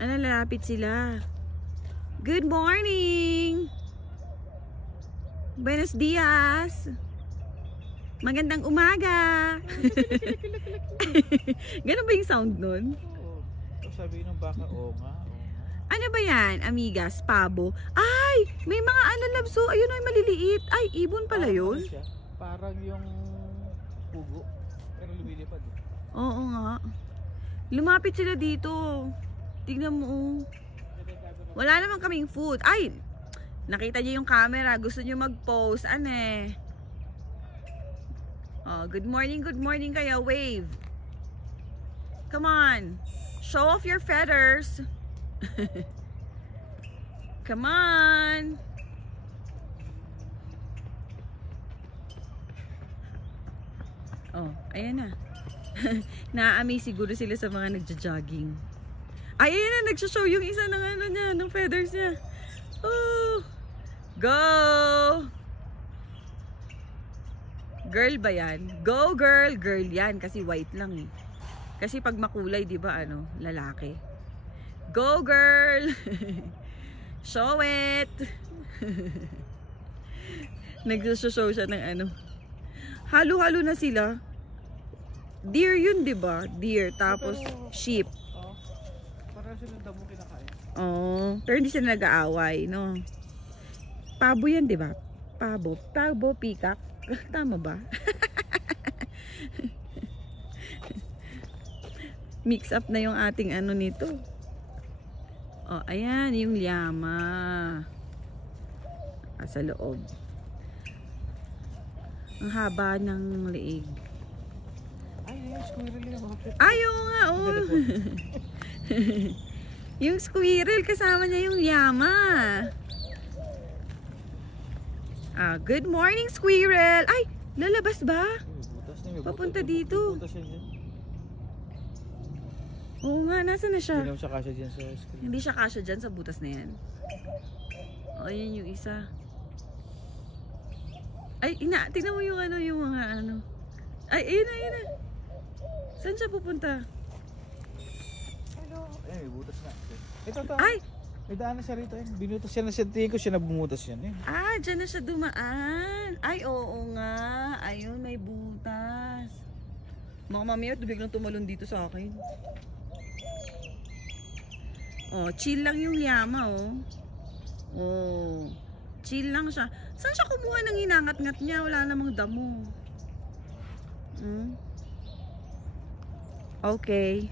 Ano, lalapit sila. Good morning! Buenos dias! Magandang umaga! Ganun ba yung sound nun? Oo. Sabi ng baka, oo nga. Ano ba yan, amigas? Pabo? Ay! May mga alalabso. Ayun ay maliliit. Ay, ibon pala yun. Siya? Parang yung pugo. Pero lumilipad. Oo nga. Lumapit sila dito. Tignan mo. Oh. Wala naman kaming food. Ay! Nakita niyo yung camera. Gusto niyo mag-post. Ano eh? Oh, good morning kayo. Wave. Come on. Show off your feathers. Come on. Oh, ayan na. Naaamis siguro sila sa mga nagja-jogging. Ay, ayan na. Nagsashow yung isa ng ano niya, ng feathers niya. Oh. Go! Girl ba yan? Go girl! Girl yan kasi white lang eh. Kasi pag makulay, di ba ano, lalaki. Go girl! Show it! Nagsushow siya ng ano. Halo-halo na sila. Deer yun, di ba? Deer, tapos sheep. Oh. Parang silang damo kinakain. Oh, pero hindi sila nag-aaway, no? Pabo yan, di ba? Pabo. Pabo, peacock. Tama ba? Mix up na yung ating ano nito. Oh, ayan, yung llama. Sa loob. Ang haba ng leeg. Ay, yung squirrel yung outfit. Ayaw nga, oh. Yung squirrel, kasama niya yung llama. Ah, good morning, squirrel. Ay, lalabas ba? Papunta dito. Oo nga, nasa na siya? Hindi naman siya kasya dyan sa screen. Hindi siya kasya dyan sa butas na yan. O, ayan yung isa. Ay, tingnan mo yung ano, yung mga ano. Ay, ayun na, ayun na. Saan siya pupunta? Hello. Eh, may butas na. Ito. Ay! May daan na siya rito. Binutas siya na siya. Tingin ko siya na bumutas yan. Ah, dyan na siya dumaan. Ay, oo nga. Ayun, may butas. Mga mamaya, biglang tumalon dito sa akin. Oh, chill lang yung llama, oh. Oh, chill lang siya. Saan siya kumuha ng hinangat-ngat niya? Wala namang damo. Okay.